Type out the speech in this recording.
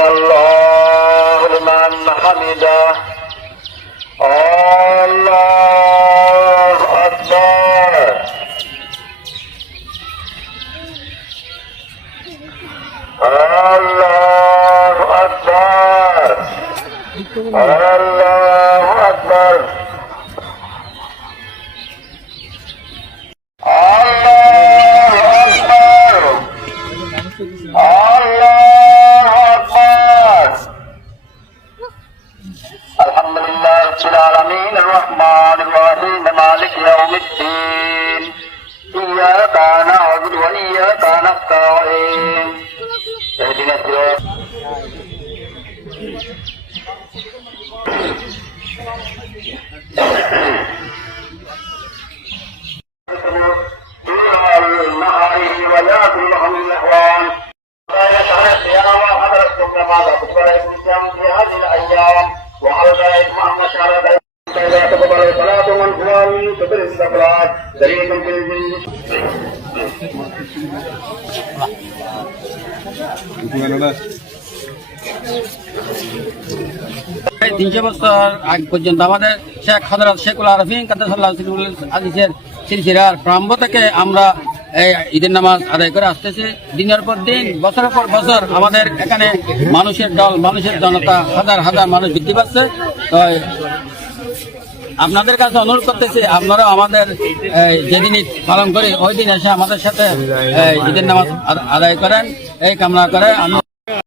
الله لمن حمده الله أكبر الله أكبر الله أكبر الحمد لله رب العالمين الرحمن الرحيم مالك يوم الدين إياك نعبد وإياك نستعين اهدنا الصراط তিনশো বছর আগ পর্যন্ত আমাদের শেখ হযরত শেখুল আরফিন কাদ্দাসাল্লাহু আযীজের সিলসিলার প্রারম্ভ থেকে আমরা এই ঈদের নামাজ আদায় করে আসতেছি। দিনের পর দিন বছরের পর বছর আমাদের এখানে মানুষের দল, মানুষের জনতা, হাজার হাজার মানুষ বৃদ্ধি পাচ্ছে। তো আপনাদের কাছে অনুরোধ করতেছি, আপনারাও আমাদের যেদিন ঈদ পালন করি ওই দিন এসে আমাদের সাথে ঈদের নামাজ আদায় করেন, এই কামনা করে আমি